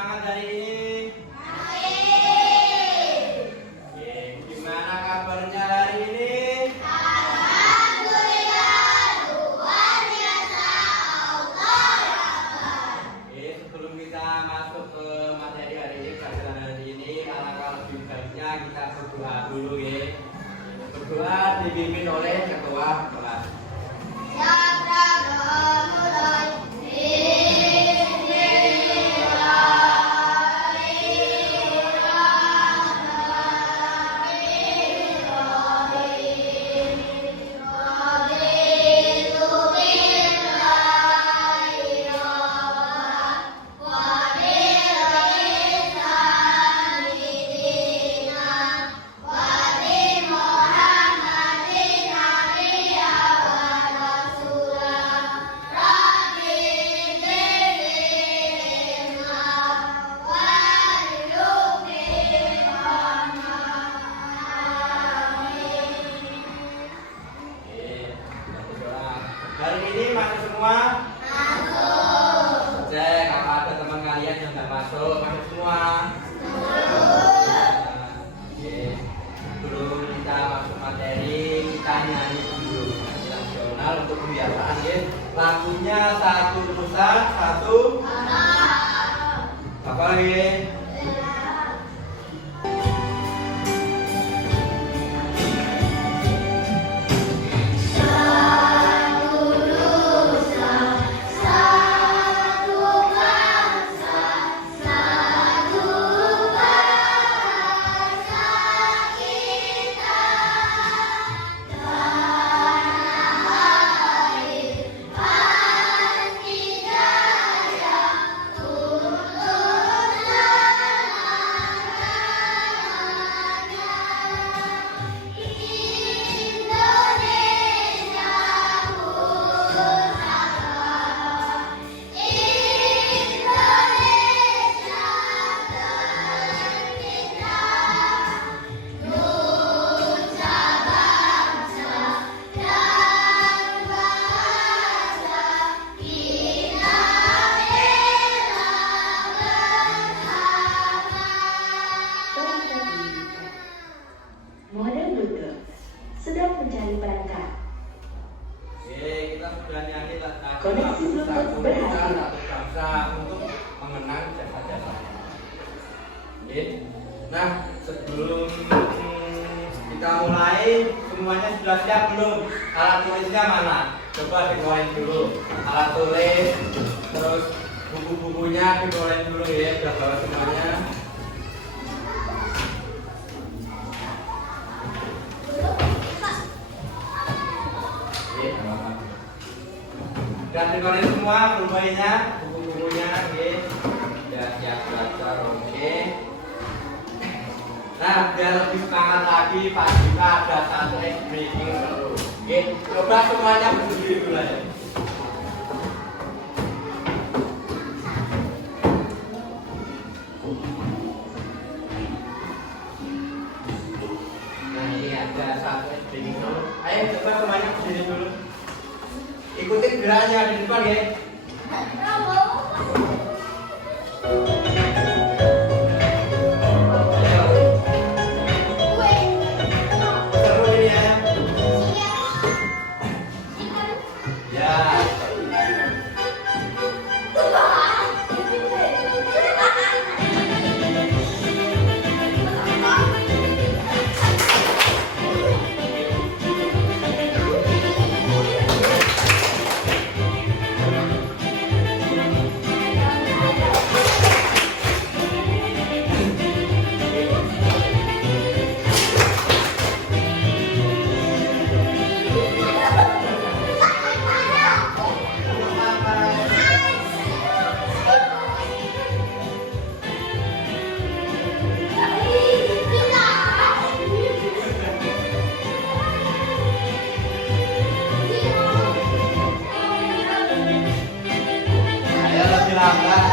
semangat hari ini? Oke, gimana kabarnya hari ini? Oke, sebelum kita masuk ke materi hari ini, pelajaran hari ini, alangkah lebih baiknya kita berdoa dulu ya. Berdoa dipimpin oleh ketua kelas. Hari ini masuk semua? Masuk. Cek, apa ada teman kalian yang nggak masuk? Masuk semua? Oke. Sebelum kita masuk materi, kita nyanyi dulu nasional untuk pembiasaan ya. Lagunya satu Nusa, satu apa lagi? Sedang mencari perangkat. Kita sudah nyanyi lagu Koneksi Bluetooth berhasil. bangsa untuk mengenang jasa-jasanya. Nah, sebelum kita mulai, semuanya sudah siap belum? Alat tulisnya mana? Coba dikeluarin dulu. Alat tulis, terus buku-bukunya dikeluarin dulu ya. Sudah bawa semuanya. Dan dikeluarin semua pulpennya, buku-bukunya, oke. Sudah siap belajar, oke. Nah, biar lebih semangat lagi, Pak Dika ada satu meeting dulu. Oke, coba semuanya berdiri dulu ya. Nah, ini ada satu meeting dulu. Ayo, coba semuanya berdiri dulu. Ikutin geraknya di depan ya. Seru ini ya. Ya. Ayo, cepat, ayo.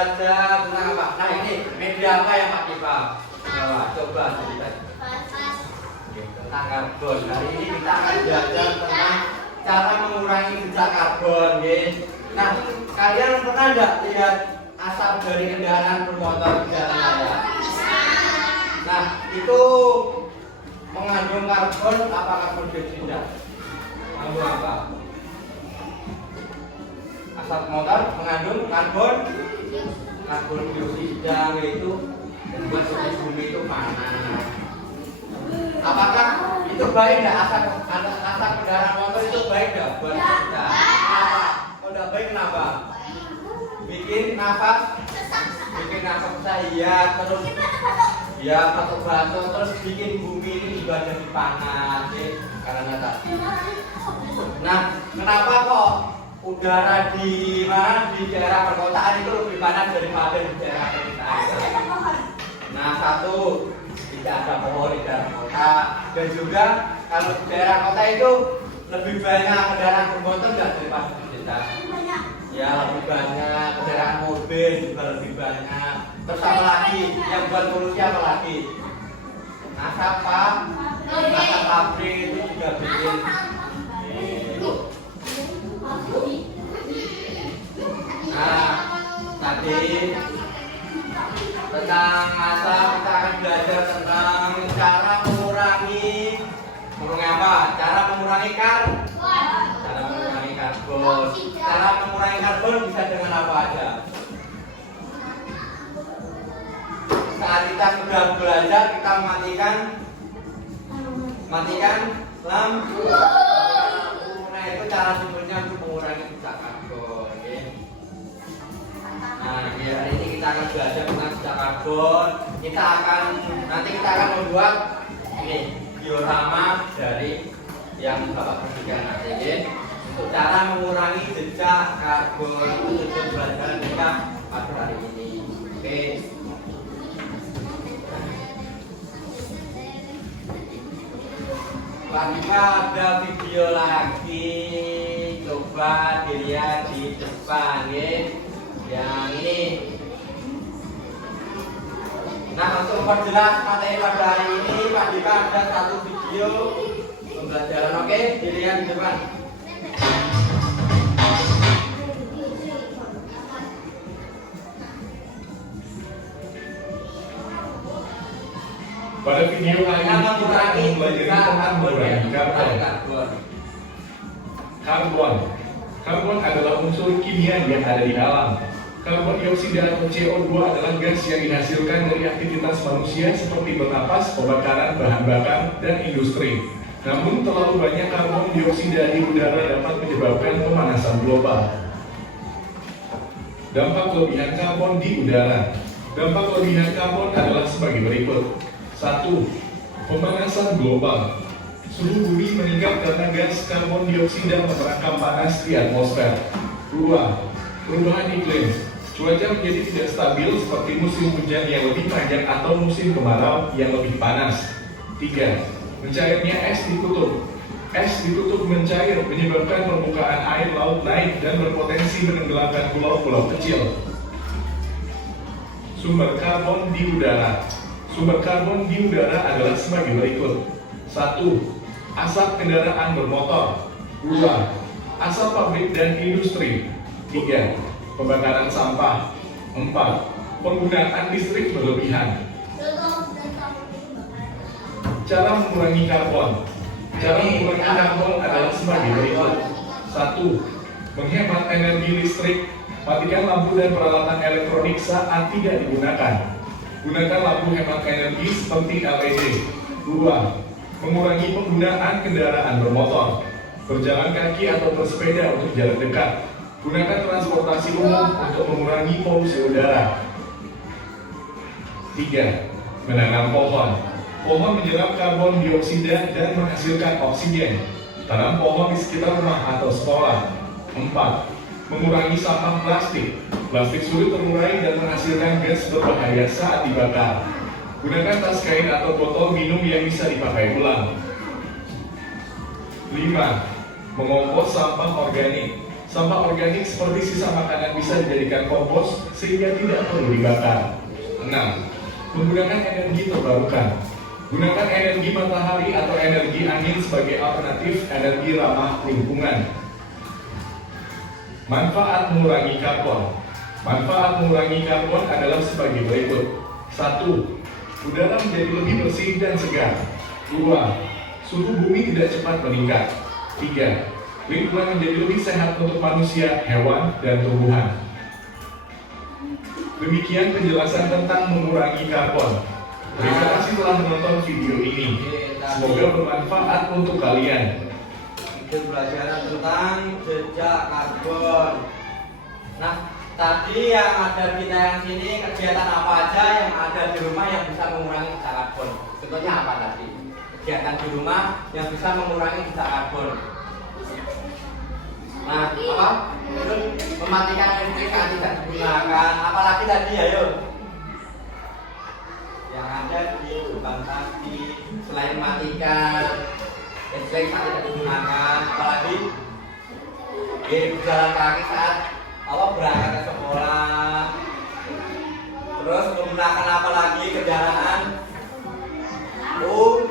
belajar tentang apa? Nah ini media apa yang Pak Kipa? Coba cerita tentang karbon. Hari ini kita akan belajar tentang cara mengurangi jejak karbon. Nah, kalian pernah nggak lihat asap dari kendaraan bermotor di jalan raya? Nah, itu mengandung karbon apa karbon dioksida? Mengandung apa? Asap motor mengandung karbon dioksida, yaitu membuat suhu bumi itu panas. Apakah itu baik nggak asap kendaraan motor itu baik nggak buat kita? Kenapa? Kalau nggak baik kenapa? Bikin nafas saya terus ya batuk-batuk, terus bikin bumi ini juga jadi panas, karena tadi. Nah, kenapa kok udara di daerah perkotaan itu lebih panas daripada di daerah pedesaan? Nah, satu, tidak ada pohon di daerah kota, dan juga kalau di daerah kota itu lebih banyak kendaraan bermotor daripada di desa. Ya, lebih banyak kendaraan mobil juga lebih banyak. Terus apa lagi yang buat polusi apa lagi? Asap pabrik itu juga bikin. Nah, tadi tentang asap kita akan belajar tentang cara mengurangi apa? Cara mengurangi karbon. Cara mengurangi karbon bisa dengan apa aja? Saat kita sudah belajar, kita matikan lampu. Nah, itu cara simpelnya untuk mengurangi jejak karbon. Nah, hari ini kita akan belajar tentang jejak karbon. Nanti kita akan membuat ini diorama dari yang Bapak perhatikan nanti. Untuk cara mengurangi jejak karbon itu tujuan pelajaran kita pada hari ini. Oke. Kita ada video lagi, coba dilihat di depan ya. Yang ini. Nah, untuk memperjelas materi pada hari ini, Pak Dika ada satu video pembelajaran. Oke, dilihat di depan. Pada video kali ini kita akan belajar tentang mengurangi karbon. Karbon adalah unsur kimia yang ada di alam. Karbon dioksida atau CO2 adalah gas yang dihasilkan dari aktivitas manusia seperti bernapas, pembakaran bahan bakar, dan industri. Namun terlalu banyak karbon dioksida di udara dapat menyebabkan pemanasan global. Dampak kelebihan karbon di udara. Dampak kelebihan karbon adalah sebagai berikut. 1. Pemanasan global. Suhu bumi meningkat karena gas karbon dioksida memerangkap panas di atmosfer. 2. Perubahan iklim. Cuaca menjadi tidak stabil seperti musim hujan yang lebih panjang atau musim kemarau yang lebih panas. 3. Mencairnya es di kutub. Es di kutub mencair menyebabkan permukaan air laut naik dan berpotensi menenggelamkan pulau-pulau kecil. Sumber karbon di udara. Sumber karbon di udara adalah sebagai berikut. 1. Asap kendaraan bermotor. 2. Asap pabrik dan industri. 3. Pembakaran sampah. 4. Penggunaan listrik berlebihan. Cara mengurangi karbon. Cara mengurangi karbon adalah sebagai berikut. 1. Menghemat energi listrik. Matikan lampu dan peralatan elektronik saat tidak digunakan. Gunakan lampu hemat energi seperti LED. 2. Mengurangi penggunaan kendaraan bermotor. Berjalan kaki atau bersepeda untuk jarak dekat. Gunakan transportasi umum untuk mengurangi polusi udara. 3. Menanam pohon. Pohon menyerap karbon dioksida dan menghasilkan oksigen. Tanam pohon di sekitar rumah atau sekolah. 4. Mengurangi sampah plastik. Plastik sulit terurai dan menghasilkan gas berbahaya saat dibakar. Gunakan tas kain atau botol minum yang bisa dipakai ulang. 5. Mengompos sampah organik. Sampah organik seperti sisa makanan bisa dijadikan kompos sehingga tidak perlu dibakar. 6. Menggunakan energi terbarukan. Gunakan energi matahari atau energi angin sebagai alternatif energi ramah lingkungan. Manfaat mengurangi karbon. Manfaat mengurangi karbon adalah sebagai berikut. 1. Udara menjadi lebih bersih dan segar. 2. Suhu bumi tidak cepat meningkat. 3. Lingkungan menjadi lebih sehat untuk manusia, hewan, dan tumbuhan. Demikian penjelasan tentang mengurangi karbon. Terima kasih telah menonton video ini. Semoga bermanfaat untuk kalian. Itu pelajaran tentang jejak karbon. Nah, tadi yang ada kita yang sini kegiatan apa aja yang ada di rumah yang bisa mengurangi jejak karbon? Contohnya apa tadi? Kegiatan di rumah yang bisa mengurangi jejak karbon. Nah, apa? Mematikan listrik yang tidak digunakan. Apalagi tadi, ayo. Yang ada di depan tadi, selain mematikan listrik yang tidak digunakan, apalagi berjalan kaki saat berangkat ke sekolah. Terus menggunakan apa lagi kendaraan umum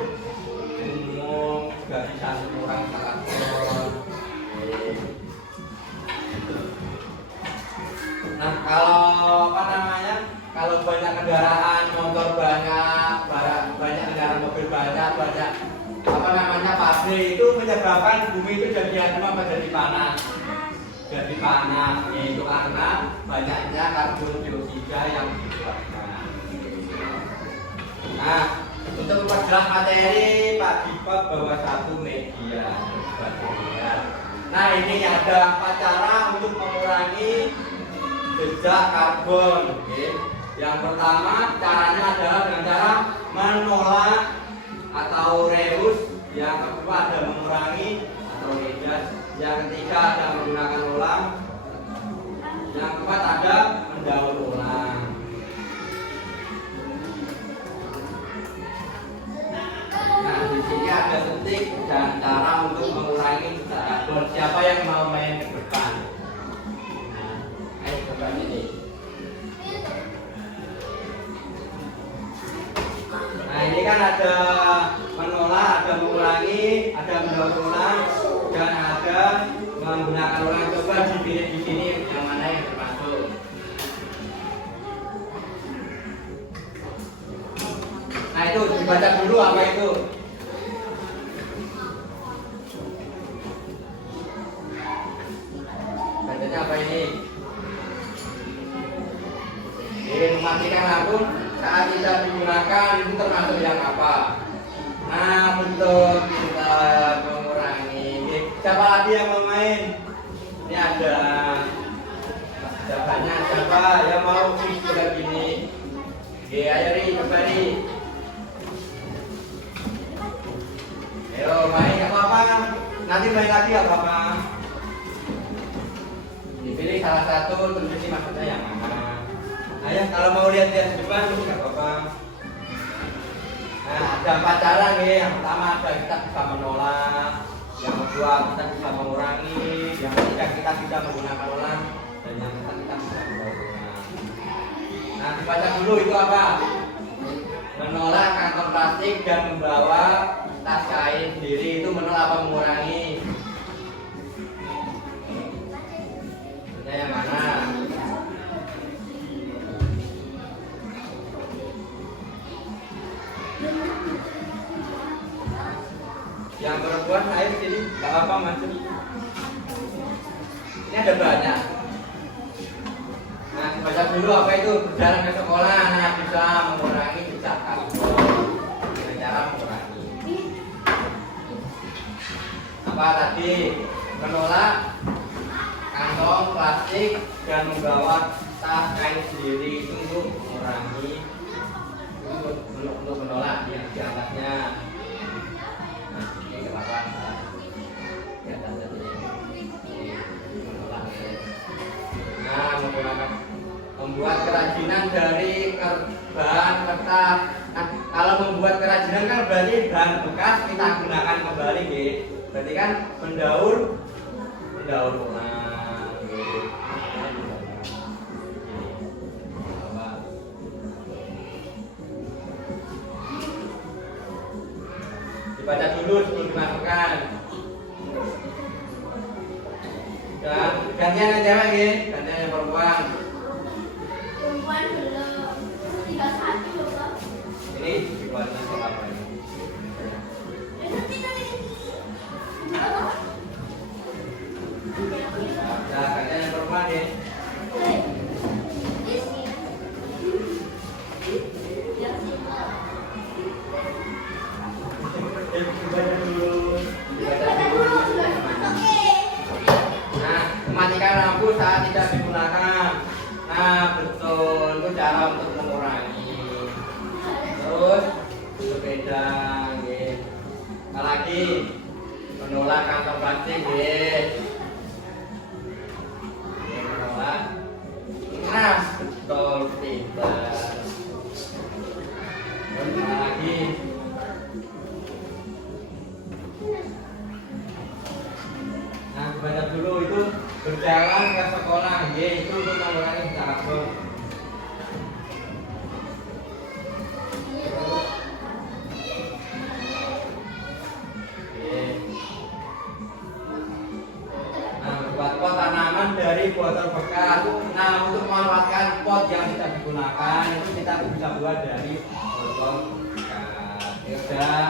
juga bisa mengurangi karbon. Nah, kalau banyak kendaraan motor banyak kendaraan mobil banyak pabrik itu menyebabkan bumi itu jadi apa? Jadi panas, yaitu karena banyaknya karbon dioksida yang dikeluarkan. Nah, untuk memperjelas materi, Pak Dipot bawa satu media. Nah, ini ada 4 cara untuk mengurangi jejak karbon. Yang pertama caranya adalah dengan cara menolak atau reuse. Yang kedua ada mengurangi atau reduce. Yang ketiga ada menggunakan ulang. Yang keempat ada mendaur ulang. Nah, di sini ada titik dan cara untuk mengurangi jejak karbon. Siapa yang mau main ke depan? Ayo ke depan ini. Nah, ini kan ada menolak, ada mengurangi, ada mendaur ulang, dan ada menggunakan ulang. Coba dipilih di sini yang mana yang termasuk. Nah, itu dibaca dulu apa itu. Bacanya apa ini? Mematikan lampu saat tidak digunakan itu termasuk yang apa? Nah, untuk kita mengurangi. Siapa lagi yang mau main? Ini ada jawabannya siapa yang mau seperti ini? Ayo Ri, coba Ri. Ayo main nggak apa-apa. Nanti main lagi nggak apa-apa. Dipilih salah satu, terus ini maksudnya yang mana? Nah, ya, kalau mau lihat-lihat di depan nggak apa-apa. Nah, ada 4 cara nih. Yang pertama ada kita bisa menolak, yang kedua kita bisa mengurangi, yang ketiga kita bisa menggunakan ulang, dan yang keempat kita bisa mendaur ulang. Nah, dibaca dulu itu apa? Menolak kantong plastik dan membawa tas kain sendiri, itu menolak apa mengurangi? Maksudnya yang mana? Yang perempuan air sini nggak apa macam. Ini ada banyak. Nah, baca dulu apa itu berjalan ke sekolah. Nah, bisa mengurangi jejak karbon dengan cara mengurangi. Apa tadi? Menolak kantong plastik dan membawa tas kain sendiri itu untuk mengurangi, untuk menolak yang di atasnya. Nah, membuat kerajinan dari bahan kertas. Nah, kalau membuat kerajinan kan berarti bahan bekas kita gunakan kembali, gitu. Berarti kan mendaur ulang. Dibaca dulu sebelum dimasukkan. Dan gantian yang cewek ya, gantian yang perempuan. Perempuan belum 31 loh Pak. Ini dibuatnya apa ini? Nah, gantian yang perempuan ya. Dibaca dulu. Nah, mematikan lampu saat tidak digunakan. Nah, betul, itu cara untuk mengurangi. Terus sepeda, gitu. Apa lagi? Menolak kantong plastik, gitu. Menolak. Nah, betul, pintar. Terus apa lagi? Nah, baca dulu itu berjalan ke sekolah, itu untuk mengurangi karbon. Nah, membuat pot tanaman dari botol bekas. Nah, untuk memanfaatkan pot yang tidak digunakan itu kita bisa buat dari botol bekas. Ya udah.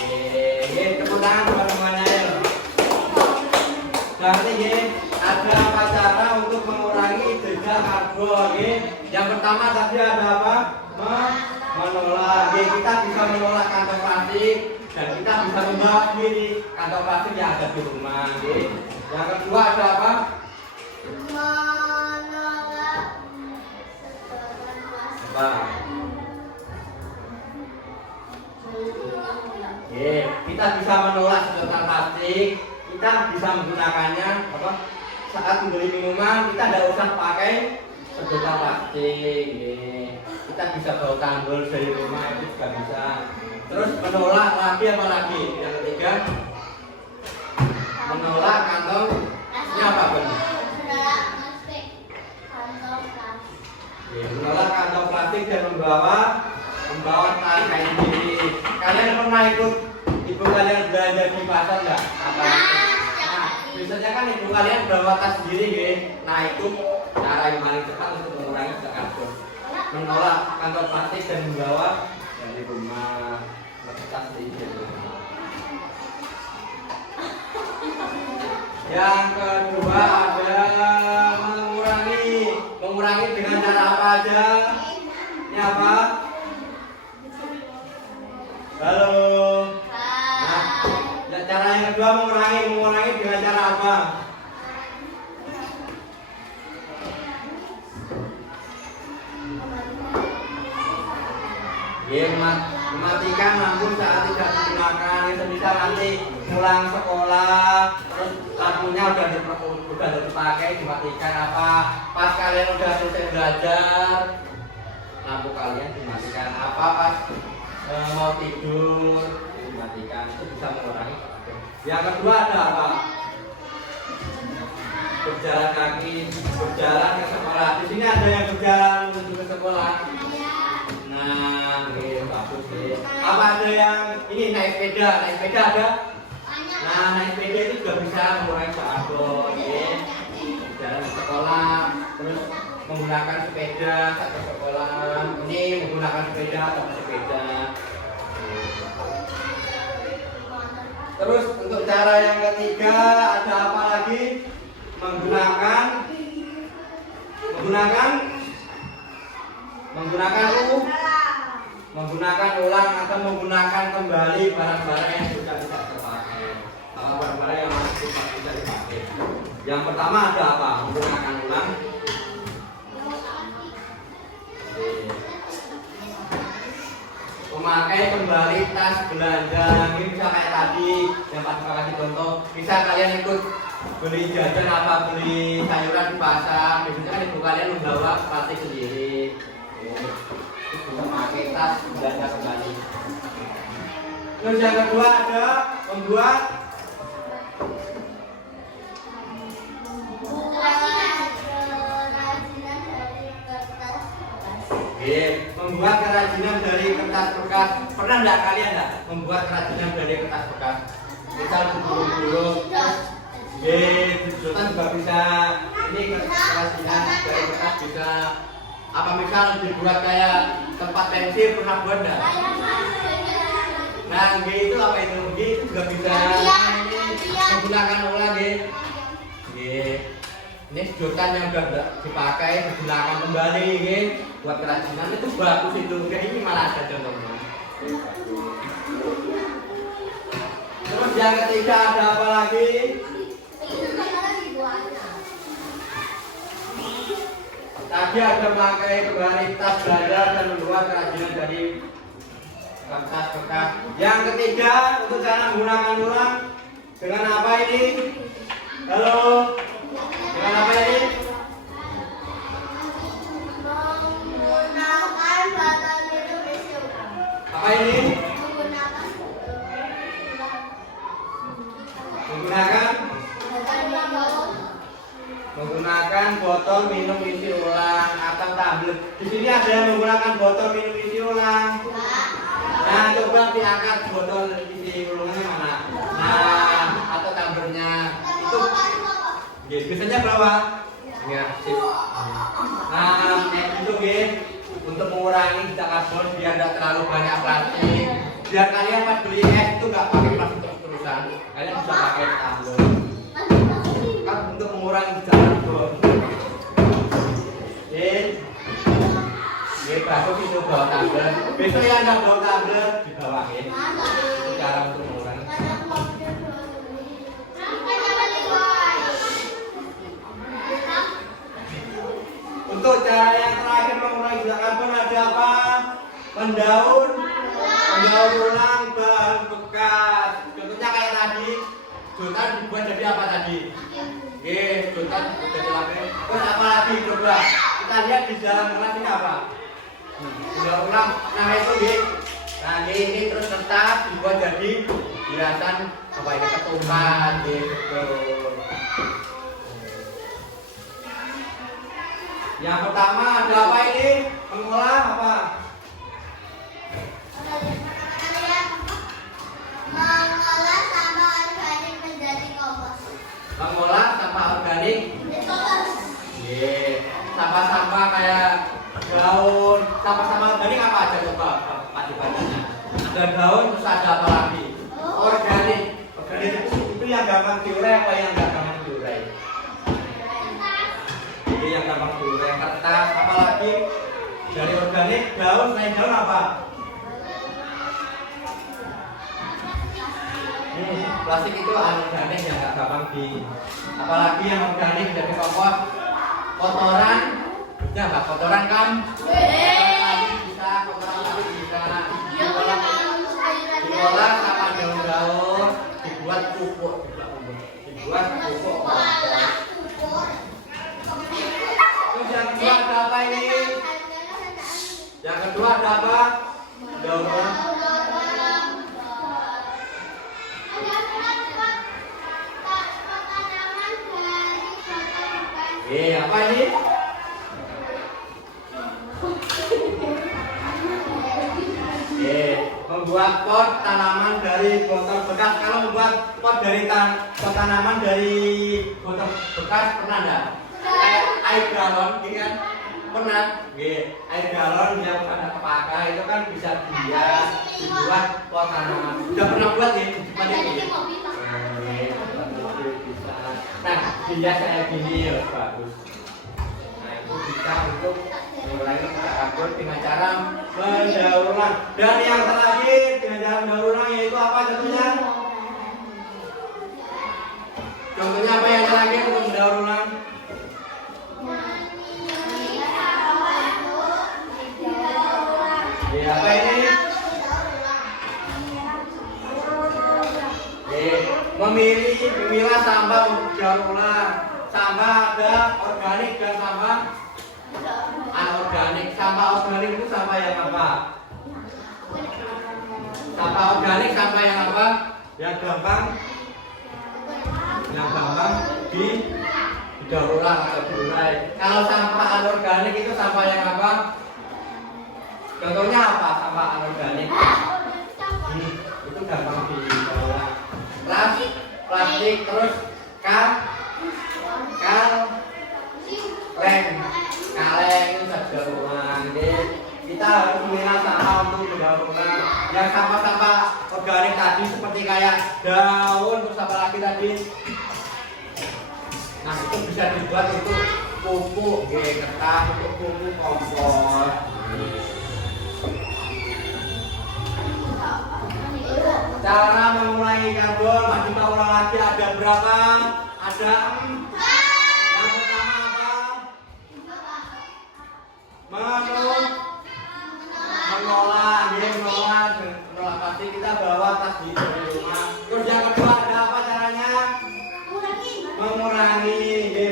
Oke, tepuk tangan teman-temannya ya. Berarti ya, ada apa cara untuk mengurangi jejak karbon ya. Yang pertama tadi ada apa? Menolak. Ya, kita bisa menolak kantong plastik dan kita bisa membawa sendiri kantong plastik yang ada di rumah ya. Yang kedua ada apa? Menolak Apa? Ya, kita bisa menolak sedotan plastik. Kita bisa menggunakannya apa? Saat membeli minuman kita tidak usah pakai sedotan plastik. Kita bisa bawa tanggul dari rumah itu juga bisa. Terus menolak lagi apa lagi? Yang ketiga menolak kantong. Ini apa benar? menolak plastik kantong plastik. Menolak kantong plastik dan membawa tas kayak gini. Kalian pernah ikut ibu kalian belanja di pasar nggak? Apa? Biasanya kan ibu kalian bawa tas sendiri ya. Nah itu cara yang paling cepat untuk mengurangi jejak karbon. Menolak kantong plastik dan membawa dari rumah tas sendiri. Yang kedua ada mengurangi dengan cara apa aja? Ini apa? Halo. Nah, cara yang kedua mengurangi dengan cara apa? Ya, mematikan lampu saat tidak digunakan. Itu bisa nanti pulang sekolah, terus lampunya udah dipakai, dimatikan apa? Pas kalian udah selesai belajar, lampu kalian dimatikan apa? Pas mau tidur dimatikan, itu bisa mengurangi. Yang kedua ada apa? Berjalan kaki, berjalan ke sekolah. Di sini ada yang berjalan menuju ke sekolah. Nah, bagus deh. Apa ada yang ini naik sepeda? Naik sepeda ada? Nah, naik sepeda itu juga bisa mengurangi karbon. Berjalan ke sekolah, terus menggunakan sepeda saat ke sekolah. Ini menggunakan sepeda atau sepeda. Terus untuk cara yang ketiga ada apa lagi? Menggunakan ulang atau menggunakan kembali barang-barang yang sudah tidak terpakai. Barang-barang yang masih bisa dipakai. Yang pertama ada apa? Menggunakan ulang. Memakai kembali tas belanja. Ini bisa kayak tadi yang Pak Suka kasih contoh. Bisa kalian ikut beli jajan apa beli sayuran di pasar. Biasanya kan ibu kalian membawa plastik sendiri. Bisa pakai tas belanja kembali. Terus yang kedua ada membuat bekas. Pernah nggak kalian nggak membuat kerajinan dari kertas bekas? Misal digulung-gulung, sedotan juga bisa. Ini kerajinan dari kertas bisa. Apa misal dibuat kayak tempat pensil, pernah buat nggak? Nah, itu apa itu? Itu juga bisa. Ini menggunakan ulang, ini sedotan yang udah dipakai digunakan kembali, buat kerajinan itu bagus itu. Ini malah ada contohnya. Terus yang ketiga ada apa lagi? Tadi ada pakai kembali tas belajar dan membuat kerajinan dari kertas bekas. Yang ketiga untuk cara menggunakan ulang dengan apa ini? Halo, dengan apa ini? Menggunakan botol minum isi ulang. Apa ini? Menggunakan botol minum isi ulang atau tablet. Di sini ada yang menggunakan botol minum isi ulang. Nah, coba diangkat botol isi ulangnya mana? Nah, atau tumblernya itu. Biasanya berapa? Ya, sip. Nah, itu untuk mengurangi jejak karbon biar tidak terlalu banyak plastik. Biar kalian pas beli es itu nggak pakai plastik terus-terusan. Kalian bisa pakai tumbler. Kan untuk mengurangi jejak karbon. Bagus itu bawa tumbler. Besok yang nggak bawa tumbler dibawain. Cara untuk mengurangi. Untuk cara yang terakhir mengurangi jejak karbon ada apa? Mendaur ulang bahan bekas. Contohnya kayak tadi, sedotan dibuat jadi apa tadi? Sedotan dibuat jadi apa? Terus apa lagi coba? Kita lihat di dalam kelas ini apa? Mendaur ulang. Nah itu nah ini terus tetap dibuat jadi hiasan apa ini ketupat gitu. Yang pertama ada apa ini? Mengolah apa? Mengolah sampah organik menjadi kompos. Mengolah sampah organik. Sampah-sampah kayak daun. Sampah-sampah organik apa aja coba? Padi-padinya. Ada daun terus ada apa lagi? Organik. Organik itu yang gampang diurai apa yang nggak gampang diurai? Jadi yang gampang diurai kertas, apalagi dari organik daun, selain daun apa? Plastik itu anorganik yang nggak gampang apalagi yang organik dari kompos. Kotoran, bisa nggak kotoran kan? Bisa, kotoran tadi bisa. Diolah sama daun-daun, dibuat pupuk, dibuat pupuk. Terus yang kedua ada apa ini? Yang kedua ada apa? Daun. Apa ini? Membuat pot tanaman dari botol bekas. Kalau membuat pot dari pot tanaman dari botol bekas pernah enggak? Kayak air galon, kan? Pernah? Air galon yang pada kepakai itu kan bisa dibuat pot tanaman. Udah pernah buat ya? Nah, dia kayak gini ya bagus. Nah, itu bisa untuk mengurangi jejak karbon dengan cara mendaur ulang. Dan yang terakhir dengan cara mendaur ulang yaitu apa contohnya? Contohnya apa yang terakhir untuk mendaur ulang? Apa ini? Memilah sampah untuk daur ulang. Sampah ada organik dan sampah anorganik. Sampah organik itu sampah yang apa? Sampah organik sampah yang apa? Yang gampang didaur ulang atau diurai. Kalau sampah anorganik itu sampah yang apa? Contohnya apa sampah anorganik? Itu gampang dikelola. Plastik terus kaleng itu saja ulang. Kita harus memilah sampah untuk mendaur ulang. Yang sampah-sampah organik tadi seperti kayak daun, terus apa lagi tadi? Nah itu bisa dibuat untuk pupuk, kertas untuk pupuk kompos. Cara mengurangi karbon, masih kita ulang lagi ada berapa? Ada 4. Yang pertama apa? Mengolah plastik kita bawa tas di rumah. Terus yang kedua ada apa caranya? Mengurangi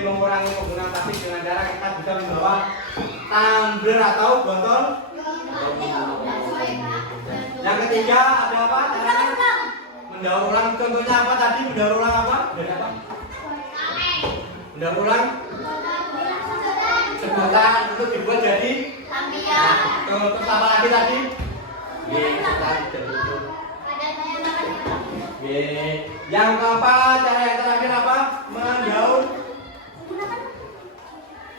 penggunaan plastik dengan cara kita bisa membawa tumbler atau botol. Yang ketiga ada apa caranya? Mendaur ulang. Contohnya apa tadi? Mendaur ulang apa? Dari apa? Mendaur ulang sedotan itu dibuat jadi terus apa lagi tadi? Yang keempat, cara yang terakhir apa? Mendaur.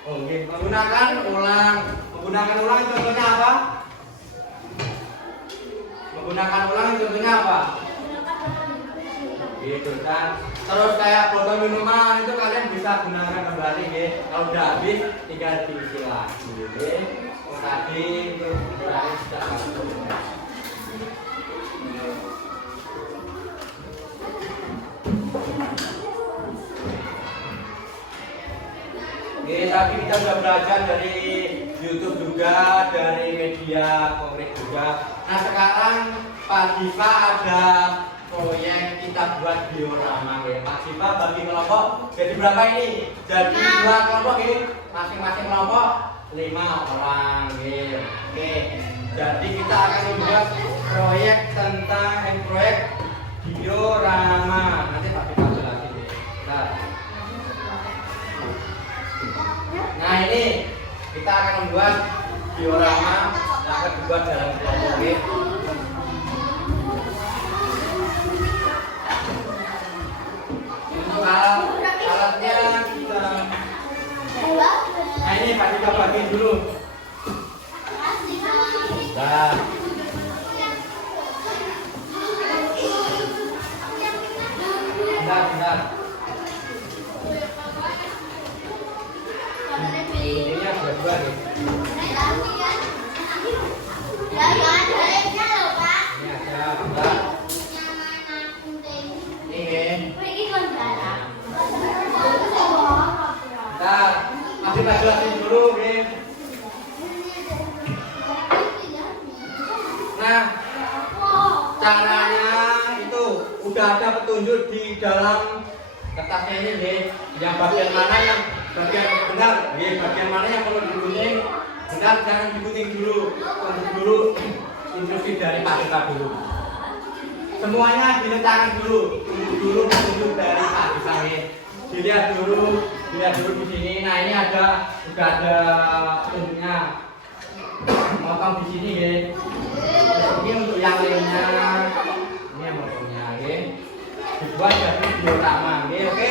Menggunakan ulang. Menggunakan ulang contohnya apa? Menggunakan ulang contohnya apa? Gitu kan. Terus kayak botol minuman itu kalian bisa gunakan kembali ya. Kalau udah habis tinggal diisi lagi. Tadi itu terakhir sudah masuk. Tadi kita sudah belajar dari YouTube juga, dari media konkret juga. Nah sekarang Pak Diva ada proyek kita buat diorama ya. Pak Diva bagi kelompok jadi berapa ini? Jadi 2 kelompok ini, masing-masing kelompok 5 orang ya. Oke. Jadi kita akan membuat proyek tentang proyek diorama. Nanti Pak Diva jelasin ya. Nah ini kita akan membuat diorama yang akan dibuat dalam kelompok ini. Untuk alatnya kita. Nah ini Pak kita bagi dulu. Nah. Bentar. Ini yang berdua nih. Ini ada, bentar. Ini. Bentar, masih tak jelasin dulu, nih. Nah, caranya itu udah ada petunjuk di dalam kertasnya ini, nih. Yang bagian mana yang bagian benar, bagian mana yang perlu digunting, benar jangan digunting dulu, tunggu dulu instruksi dari Pak Dita dulu. Semuanya diletakkan dulu, tunggu dulu petunjuk dari Pak Dita. Dilihat dulu di sini. Nah ini sudah ada petunjuknya. Motong di sini ya. Ini untuk yang lainnya, ini yang motongnya, ya. Dibuat jadi diorama, oke?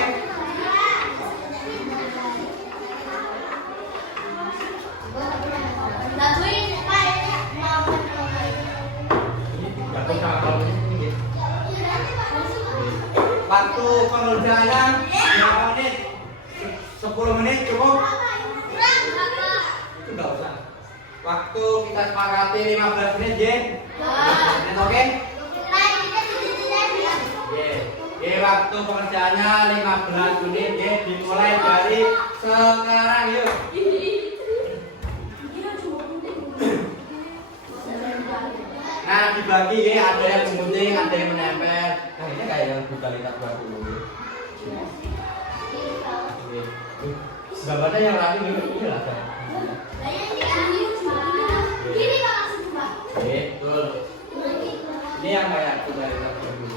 Waktu pengerjaannya berapa menit? 10 menit cukup? Itu enggak usah. Waktu kita sepakati 15 menit ya? 15 menit oke? Ya, waktu pengerjaannya 15 menit ya, dimulai dari sekarang yuk. Nah dibagi ya, ada yang mengunting, ada yang menempel. Nah ini kayak yang kita lihat dulu. Gambarnya yang rapi ini lah kan. Betul. Ini yang kayak kita lihat dulu.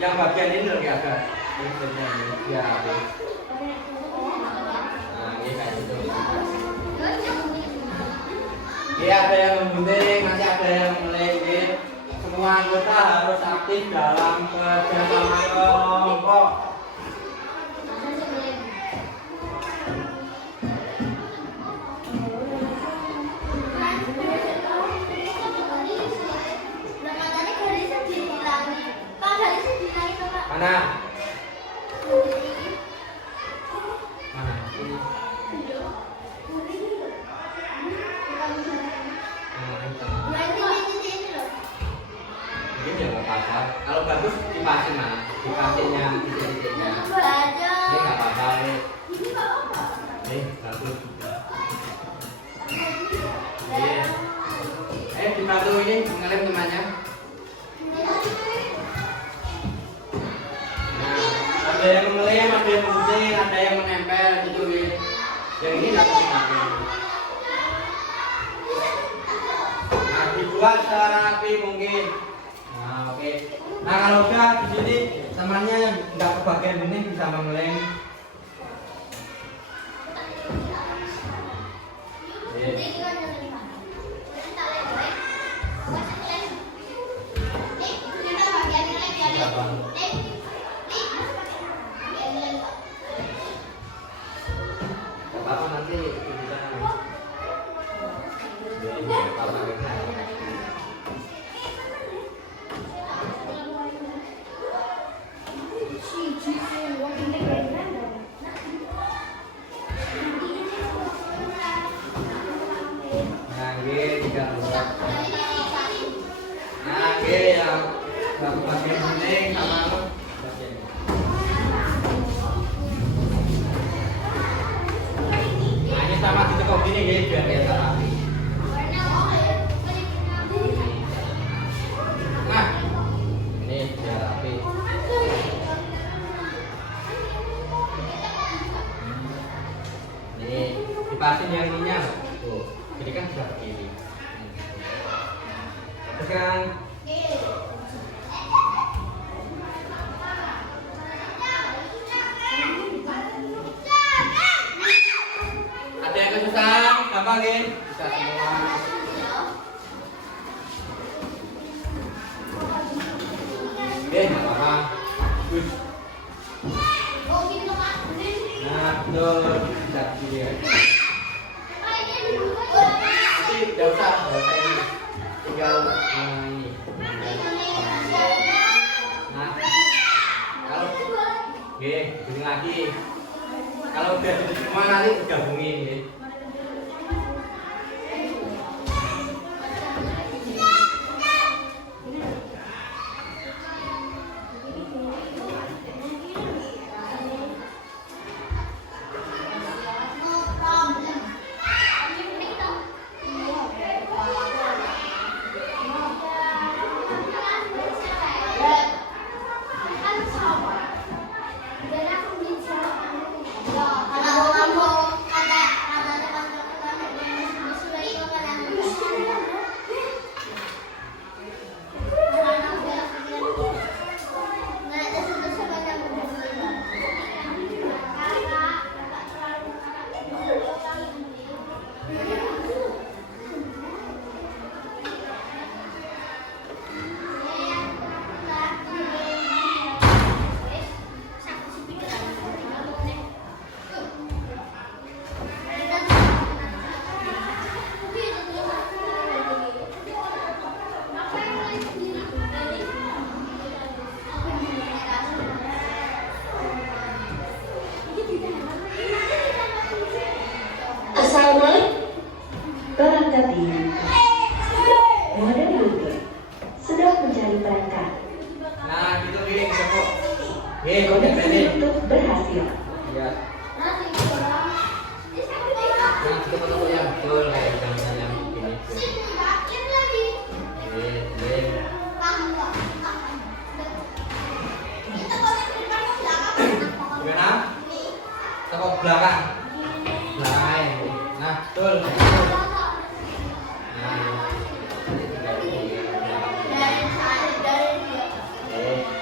Yang bagian ini lagi ada. Ya, nah, ini kayak gitu. Ini ada yang membenting, nanti ada yang melengket. Semua anggota harus aktif dalam kerjasama kelompok. Mana? Mana? Ini. Ini ya nggak apa-apa. Kalau bagus dipasin mana? Dipasinnya titik-titiknya. Ini nggak apa-apa. Ini bagus. Dibantu ini mengelem temannya. Ada yang mengelem, ada yang membenting, ada yang menempel gitu ya. Yang ini nggak terpakai. Nah, dibuat secara rapi mungkin. Nah, oke. Nah, kalau udah di sini temannya nggak kebagian ini bisa mengelem. Apa nanti kita yang bagian penting sama bagian ini. Nah, ini sama ditekuk gini ya biar kelihatan rapi. Nah, ini biar rapi. Ini dipasin yang ininya. Tuh, jadi kan sudah begini. Sekarang ada yang kesusahan, gampang ya? Bisa semua. Oke, nggak apa-apa. Nah, betul. Bisa begini ya. Tapi nggak usah ini. Tinggal ini. Nah, kalau oke, begini lagi. Kalau udah jadi semua nanti digabungin ya. Barangkali model YouTube sedang mencari perangkat. Nah, gitu gini, kok. Koneksi YouTube berhasil. Ya. Nah, kita foto yang betul kayak yang ini. Gimana? Tepuk belakang. Belakang. Nah, betul.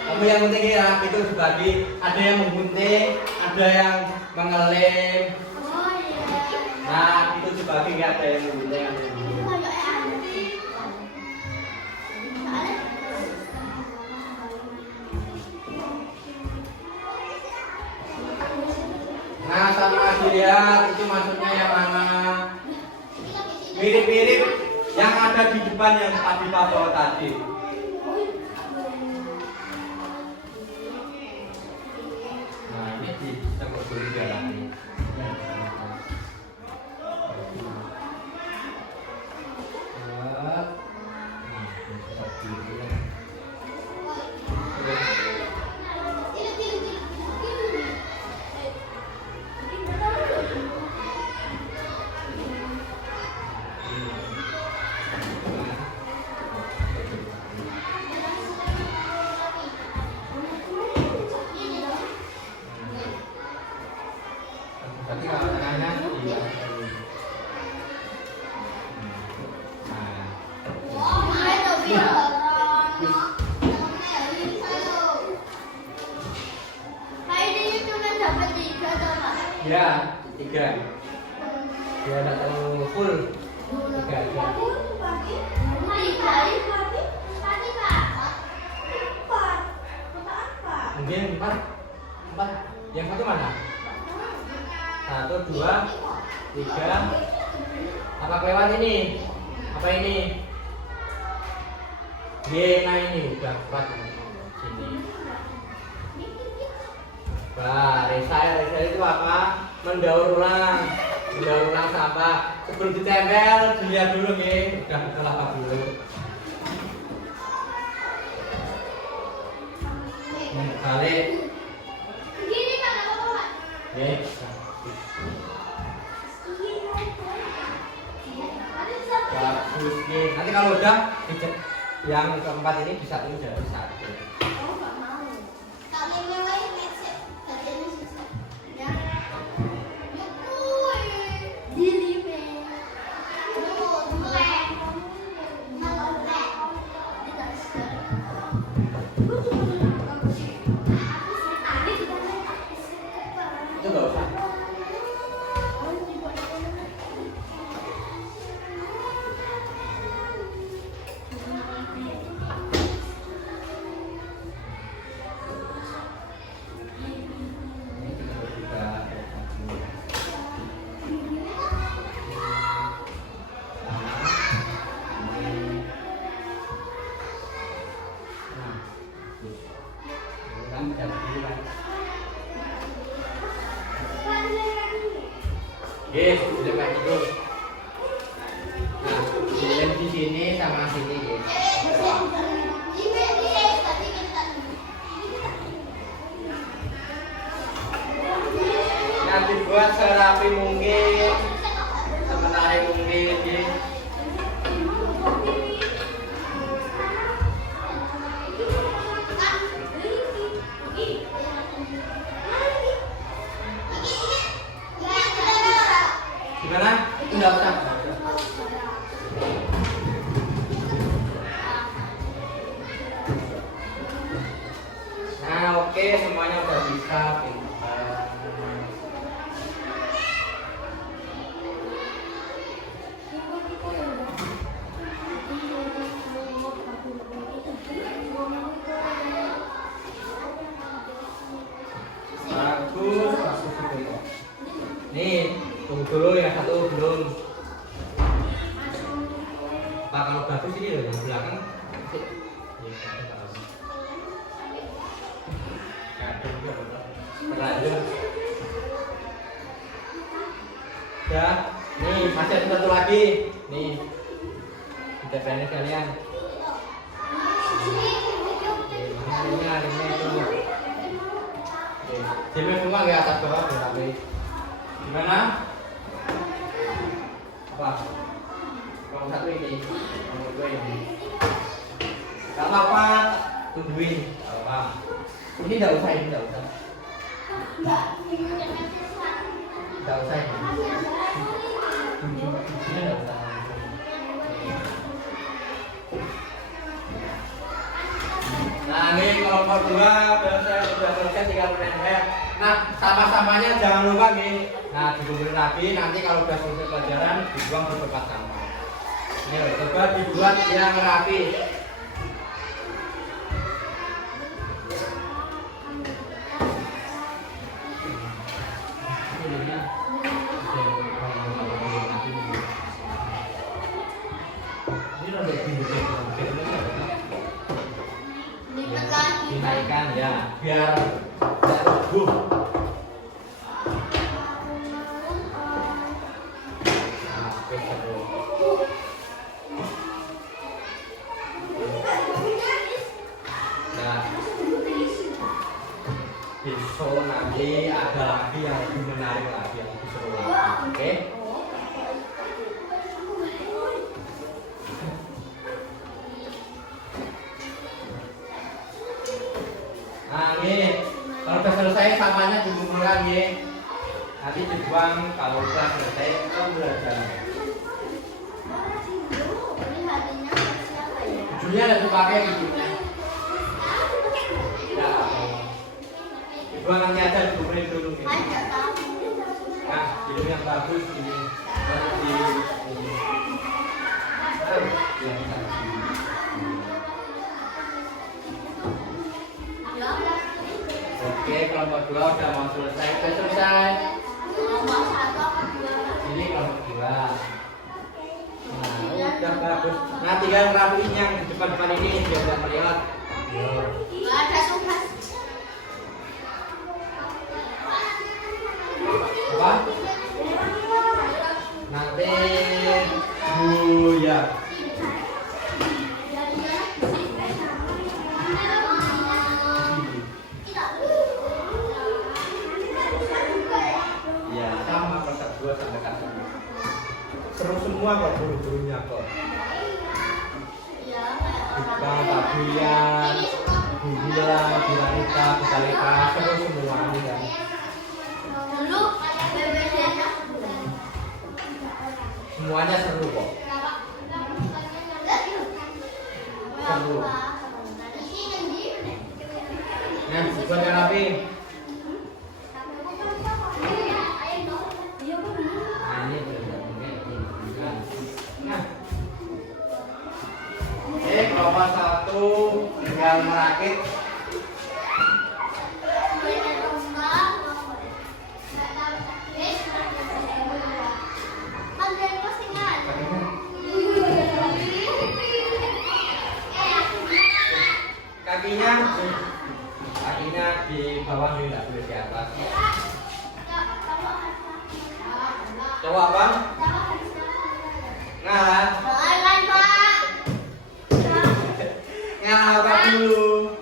Kamu yang penting ya itu dibagi. Ada yang menggunting, ada yang mengelem. Oh iya. Nah itu dibagi ya, ada yang menggunting, ada yang mengelem. Nah sama dilihat itu maksudnya yang mana? Mirip-mirip yang ada di depan yang tadi bawa tadi. Nah ini di tempat juga lagi. Berarti kalau tengahnya iya. Ya, 3. Dia tidak terlalu full. 3 aja. Mungkin 4. Yang satu mana? 1, 2, 3. Apa kelewat ini? Apa ini? Nah ini udah 4. Sini. Nah, resa itu apa? Mendaur ulang sampah. Sebelum ditempel, dilihat dulu nih, udah betul apa dulu. Balik. Bagus nih. Nanti kalau udah dicek yang keempat ini bisa ini udah bisa. Itu nggak usah. Yes, udah kayak gitu. Nah, dilem di sini sama sini, guys. Nanti buat serapi mungkin, sementara mungkin, guys. Gimana? Enggak usah. Nah, oke, semuanya udah bisa. Bagus, bagus. Nih, tunggu dulu yang satu belum. Pak, kalau bagus ini loh yang belakang. Terlanjur. Ya, nih masih ada satu lagi. Nih, kita planning kalian. Mana ini itu. Jadi semua nggak atas bawah berapa? Gimana? Apa? Nomor 1 ini, nomor 2 ini. Gak apa-apa, tungguin. Gak apa. Ini gak usah, ini gak usah. Gak usah ini. Ini gak usah. Nah ini kalau kelompok 2 sudah selesai, tinggal menempel. Nah, sama-samanya jangan lupa nih. Nah, dikumpulin lagi, nanti kalau udah selesai pelajaran dibuang ke tempat sampah. Ini coba dibuat yang rapi. Dinaikkan ya, biar tidak rubuh. Nah, besok nanti ada lagi yang lebih menarik lagi, yang lebih seru lagi. Oke? Nah, ini kalau udah selesai sampahnya dikumpulkan ya. Nanti dibuang kalau udah selesai pembelajaran. Ujungnya ada dipakai ujungnya. Ya, dibuang nanti aja dikumpulin dulu nih. Nah, film yang bagus ini. Nanti ini. Oke, kelompok 2 udah mau selesai. Udah selesai. Ini kelompok 2. Nah, udah bagus. Nah, tinggal rapiin yang di depan-depan ini biar tidak melihat. Apa? Nanti ya. Ya, sama kelas 2 sampai kelas 5. Seru semua kok guru-gurunya kok. Bang Tabuyan, Bu Bila, Bilanita, Bukalika, seru semua ini kan. Semuanya seru kok. Seru. Nah, buat yang rapi. Nah, ini nah. Kelompok 1 tinggal merakit. Kakinya di bawah nih, tidak boleh di atas. Coba bang. Nah, apa dulu?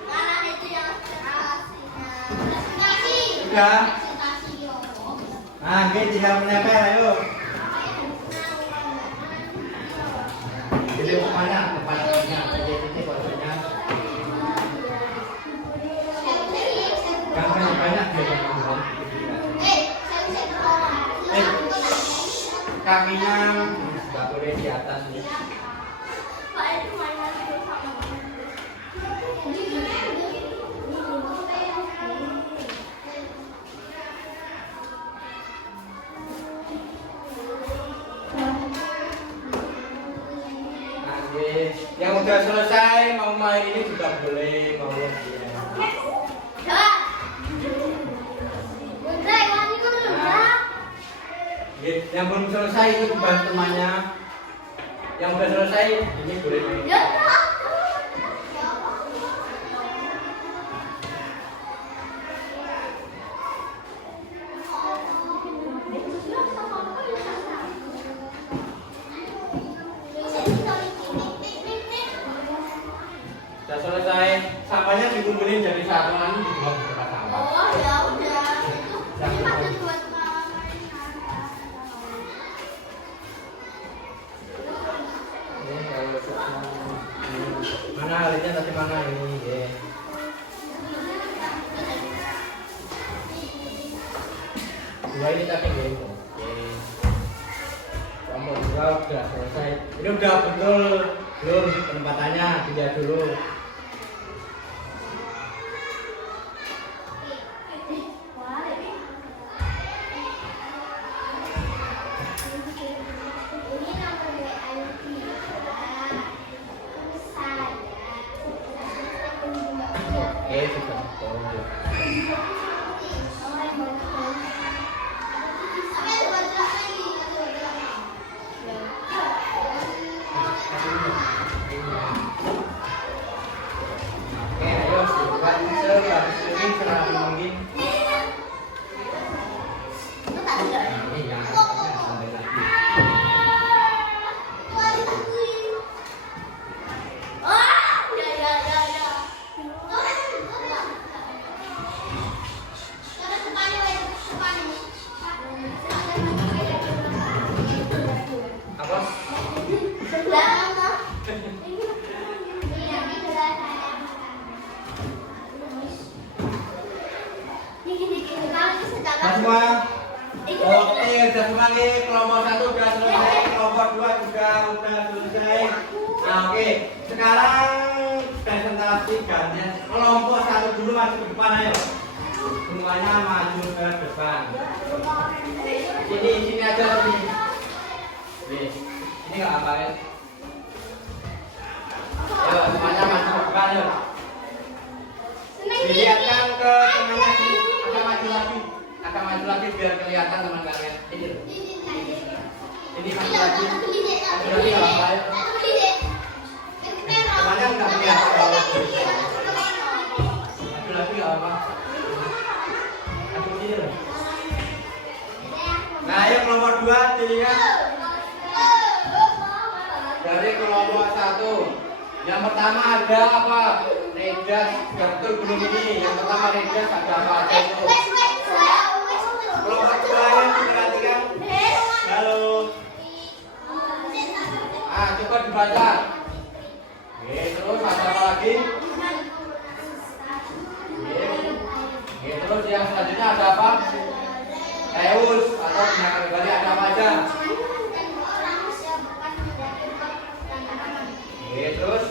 Sudah. Nah, ini tinggal menempel, ayo. Jadi kemana? Kepalanya, ini fotonya. Gambarnya banyak ya teman-teman. Kakinya nggak boleh di atas nih. Yang udah selesai mau main ini juga boleh, mau dia. Yang belum selesai itu bantu temannya. Yang udah selesai ini boleh main. Sudah selesai, sampahnya dikumpulin jadi satu lagi dibuang ke tempat sampah. Oh ya udah. Mana alatnya tadi mana ini? Ya. Dua ini tapi gini. Kamu dua udah selesai. Ini udah betul belum penempatannya? Dilihat dulu. sekarang presentasi gantian kelompok satu dulu maju ke depan ayo. Semuanya maju ke depan. Sini aja sini. Nih, ini nggak apa ya? Ayo semuanya maju ke depan ayo. Dilihatkan ke temannya sini. Agak maju lagi biar kelihatan teman kalian. Ini maju lagi. Maju lagi nggak apa ya? Temannya nggak kelihatan kalau maju lagi nggak apa. Maju sini loh. Nah, ayo kelompok 2 dilihat dari kelompok 1. Yang pertama ada apa? Rejas, betul belum ini? Yang pertama Rejas ada apa aja itu? Kelompok 2 yang diperhatikan. Halo. Coba dibaca. Terus ada apa lagi? Terus yang selanjutnya ada apa? Teus atau binatang pribadi ada apa aja? Terus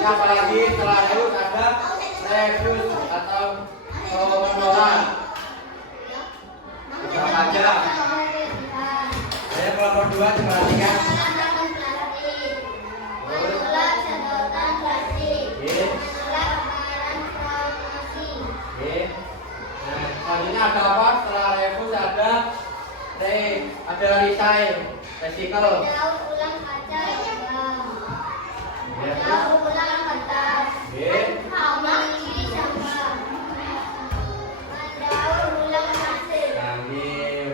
apa lagi? Setelah Teus ada Refus atau menolak. Apa aja? Saya kelompok 2 diperhatikan. Selanjutnya ada apa? Setelah Refus ada recycle, resikel. Daur ulang kaca daur ulang kertas. Ambil sampah. Daur ulang pasir.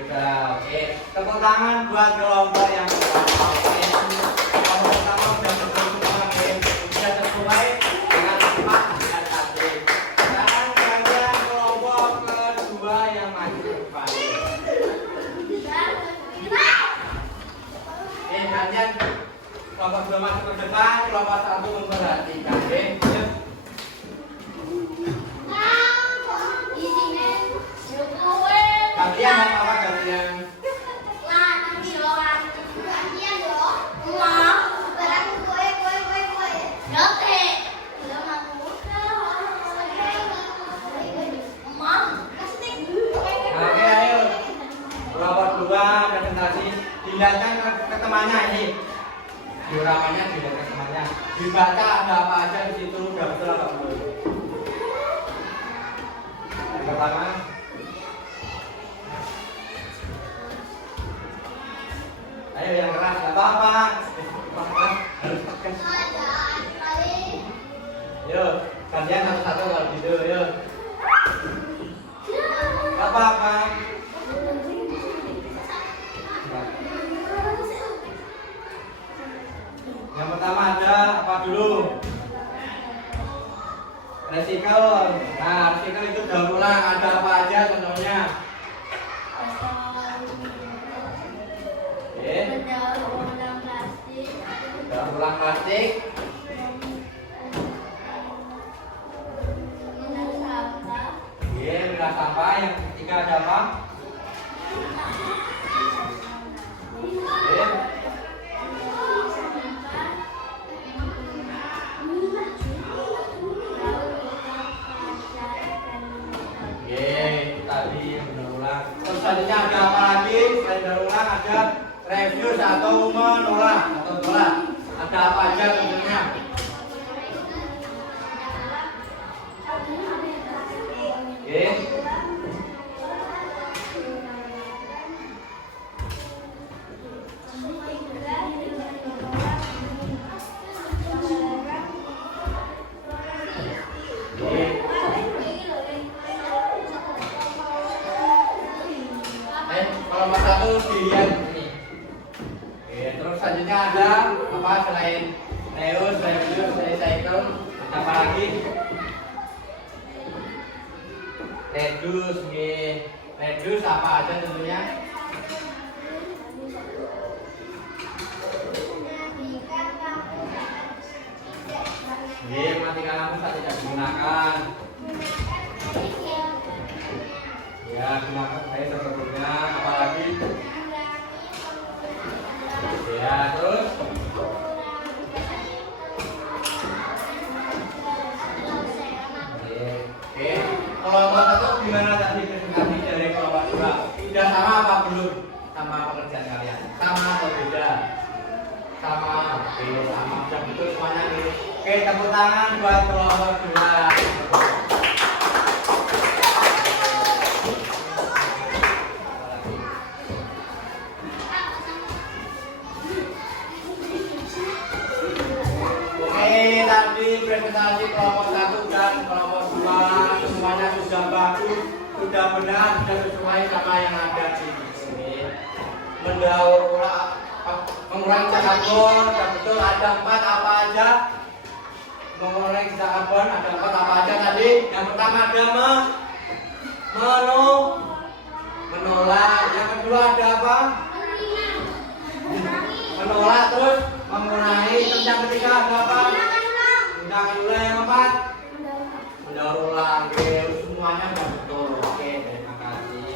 Udah. Oke. Tepuk tangan buat kelompok yang pertama. Kelompok pertama sudah sudah sesuai dengan tempat dan tadi. Sekarang kalian kelompok kedua yang maju ke depan. Kalian kelompok 2 maju ke depan, kelompok 1 memperhatikan. Gantian apa gantian? Oke, ayo. Kelompok 2 presentasi. Dilihatkan ke temannya ini. Dioramanya dilihat ke temannya. Dibaca ada apa aja di situ. Udah betul apa belum? Yang pertama. Ayo yang keras, nggak apa-apa. Harus tegas. Yuk, gantian satu-satu kalau gitu, yuk. Nggak apa-apa. Yang pertama ada apa dulu? Resikel. Nah, resikel itu daur ulang. Ada apa aja contohnya? Daur ulang plastik. Milah sampah. Yang ketiga ada apa? Tadi daur ulang. Terus selanjutnya ada apa lagi? Selain daur ulang ada refuse atau menolak atau tolak. Ada apa aja tentunya? Kalau satu dilihat ini. Terus selanjutnya ada apa selain Teus, refuse, recycle, apa lagi? Reduce apa aja tentunya? sama pekerjaan kalian? Sama atau beda? Sama. Oke, sama. Sudah betul semuanya nih. Oke, tepuk tangan buat kelompok 2. Tadi presentasi kelompok 1 dan kelompok 2 semuanya sudah bagus, sudah benar, sudah sesuai sama yang ada di sini. Mendaur ulang, mengurangi karbon, dan betul ada 4 apa aja? Mengurangi karbon ada 4 apa aja tadi? Yang pertama ada menolak. Yang kedua ada apa? Menolak, terus mengurangi. Terus yang ketiga ada apa? Mengurangi. Yang keempat mendaur ulang. Oke, semuanya sudah betul. Oke, terima kasih.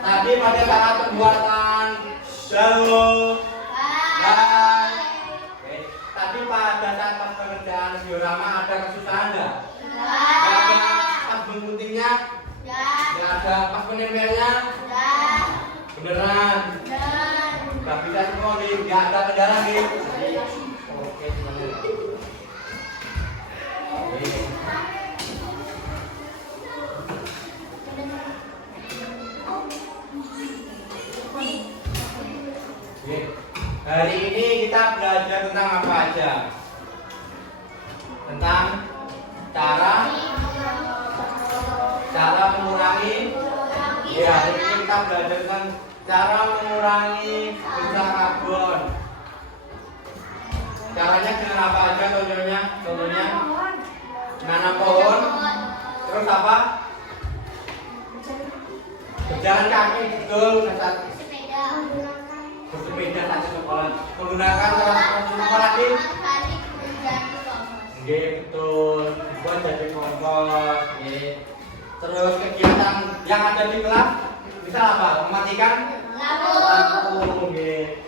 Tadi pada saat pembuatan tadi pada saat pengerjaan diorama ada kesusahan enggak? Ada pas guntingnya? Enggak ada. Pas penempelnya? Beneran? Enggak bisa semua nih, enggak ada kendala nih. Oke, semuanya. Hari ini kita belajar tentang apa aja? Tentang cara mengurangi. Ya, hari ini kita belajar tentang cara mengurangi emisi karbon. Caranya dengan apa aja contohnya? Nanam pohon. Terus apa? Berjalan kaki, betul. Bersepeda satu sekolah. Menggunakan transportasi lagi. Oke, betul. Buat jadi kompos. Oke. Terus kegiatan yang ada di kelas bisa apa? Mematikan lampu. Oke.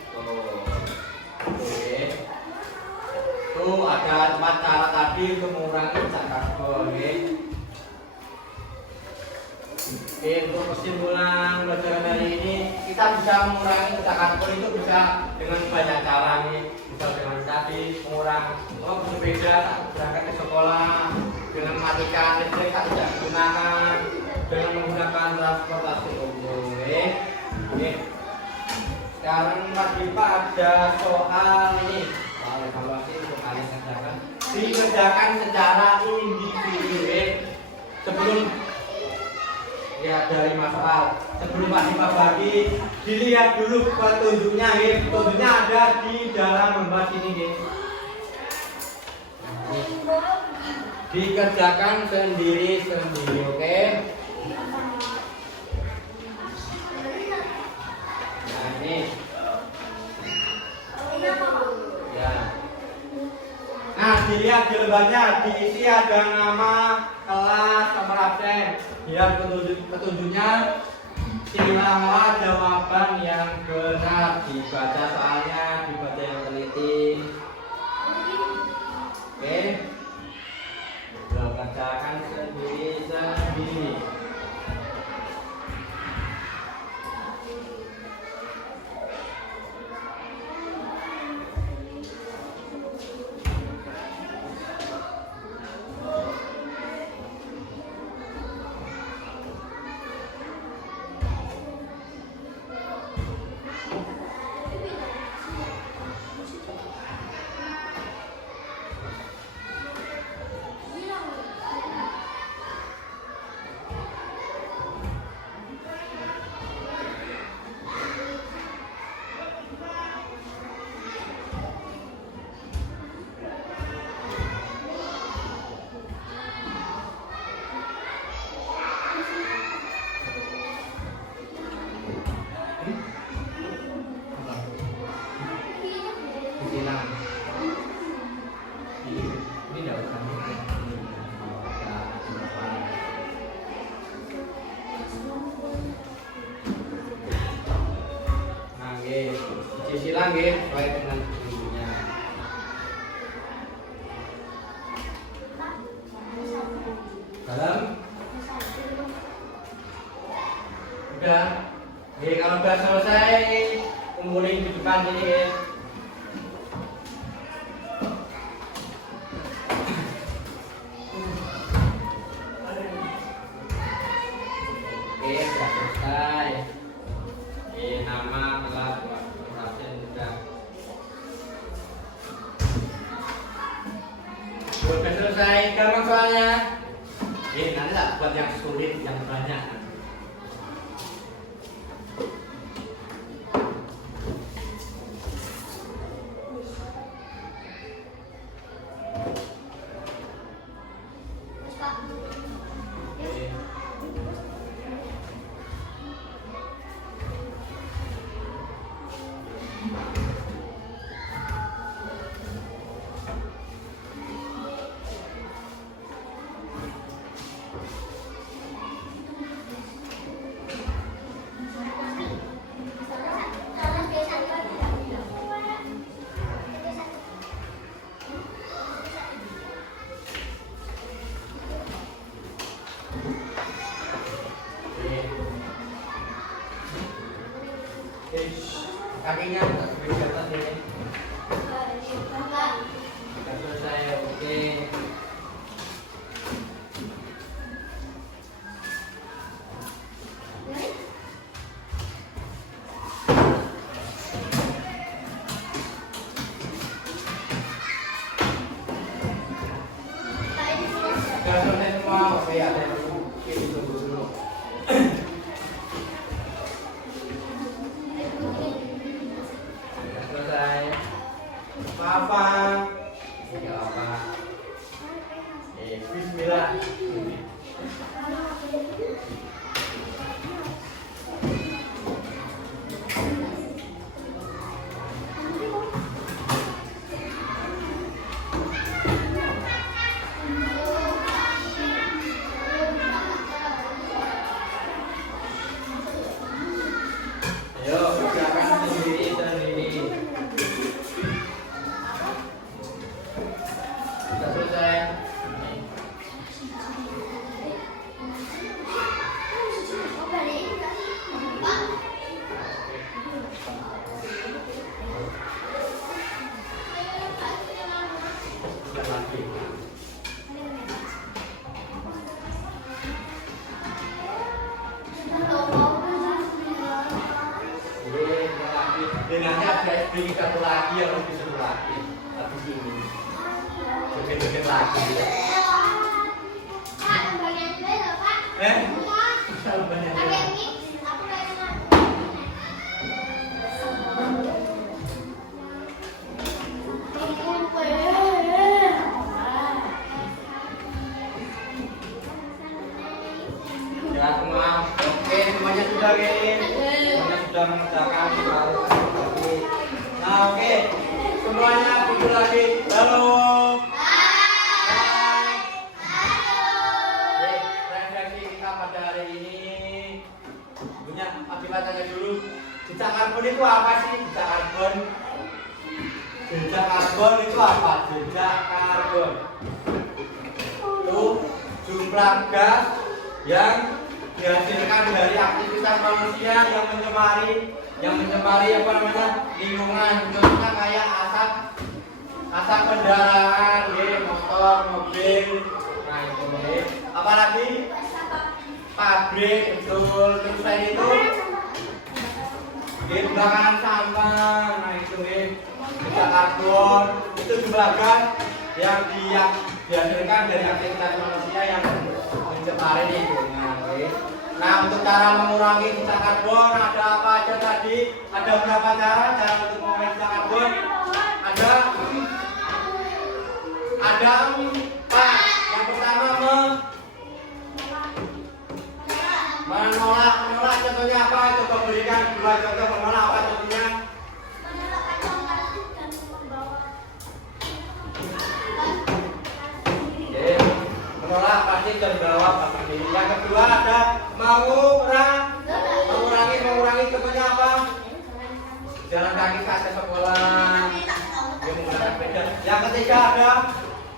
Tuh ada 4 cara tadi untuk mengurangi emisi karbon. Oke, untuk kesimpulan pelajaran hari ini kita bisa mengurangi emisi karbon itu bisa dengan banyak cara nih. Bisa dengan tadi mengurangi bersepeda berangkat ke sekolah, dengan mematikan listrik tak tidak digunakan, dengan menggunakan transportasi umum. Oke. Sekarang Mas Dipa ada soal ini. Soal evaluasi untuk kalian kerjakan. Dikerjakan secara individu. Sebelum ya dari soal, sebelum Pak Dipa bagi, dilihat dulu petunjuknya. Petunjuknya ada di dalam lembar ini. Dikerjakan sendiri-sendiri, oke? Nah, ini. Ya. Nah, dilihat di lembarnya, diisi ada nama, kelas, nomor absen. Lihat petunjuknya. Pilihlah jawaban yang benar. Dibaca soalnya, dibaca yang teliti. Oke. Kerjakan sendiri-sendiri. Silang nggih, sesuai dengan petunjuknya. Udah. Kalau udah selesai, kumpulin di depan sini ya. Sudah selesai. Nama kelas absen sudah. Sudah selesai, gampang soalnya. Nanti tak buat yang sulit, yang banyak. Kakinya tak beri di atas ini. Sudah selesai, oke. Sudah selesai semua, oke ada yang tunggu dulu. Selesai. Apa? Tidak apa. Bismillah. Ayo, kerjakan sendiri. Sudah selesai. Sudah lagi. Nanti ada bikin satu lagi yang lebih seru lagi. Habis ini. Bikin lagi. Kalau banyak. Ya semua. Oke, semuanya sudah Gen. Semuanya sudah mengerjakan. Nah, oke. Semuanya kumpul lagi. Halo. Refleksi kita pada hari ini punya tanya dulu. Jejak karbon itu apa sih? Jejak karbon. Jejak karbon itu apa? Jejak karbon itu jumlah gas yang dihasilkan dari aktivitas manusia yang mencemari apa namanya lingkungan. Contohnya kayak asap kendaraan, motor, mobil. Nah itu apalagi pabrik, betul. Terus selain itu bakaran sampah. Nah itu jejak karbon itu jumlah gas yang dihasilkan dari aktivitas manusia yang mencemari lingkungan. Nah, untuk cara mengurangi jejak karbon ada apa aja tadi? Ada berapa cara untuk mengurangi jejak karbon? Ada 4. Yang pertama menolak. Contohnya apa? Coba berikan 2 contoh menolak. Apa contohnya? Menolak plastik dan bawa plastik ini. Yang kedua ada mengurangi contohnya apa? Jalan kaki saat ke sekolah, menggunakan sepeda. Yang ketiga ada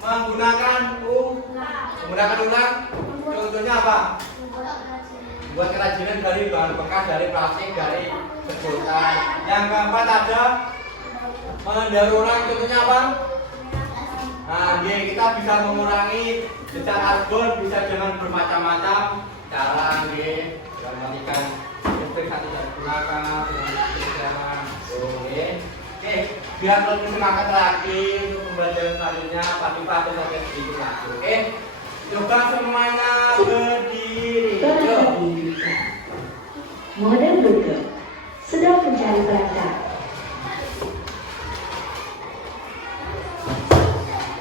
menggunakan ulang. Contohnya apa? buat kerajinan dari bahan bekas, dari plastik, dari sedotan. Yang keempat ada mendaur ulang, contohnya apa? Nah, kita bisa mengurangi jejak karbon bisa dengan bermacam-macam cara, dengan matikan listrik satu tidak digunakan, dengan oke, biar lebih semangat lagi untuk pembelajaran selanjutnya. Pagi-pagi sampai sedikit lagi. Oke, coba semuanya berdiri. Tolong berdiri. Model Google sedang mencari perangkat.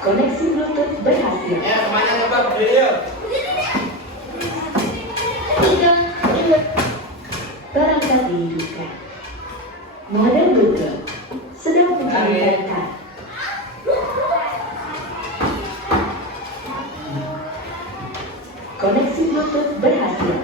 Koneksi Bluetooth berhasil. Ya, semuanya coba berdiri yuk. Perangkat dihidupkan. Model Google sedang mencari perangkat. Koneksi Bluetooth berhasil.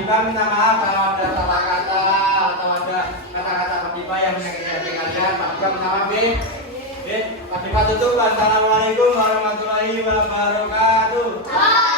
5, 4, Assalamualaikum warahmatullahi wabarakatuh.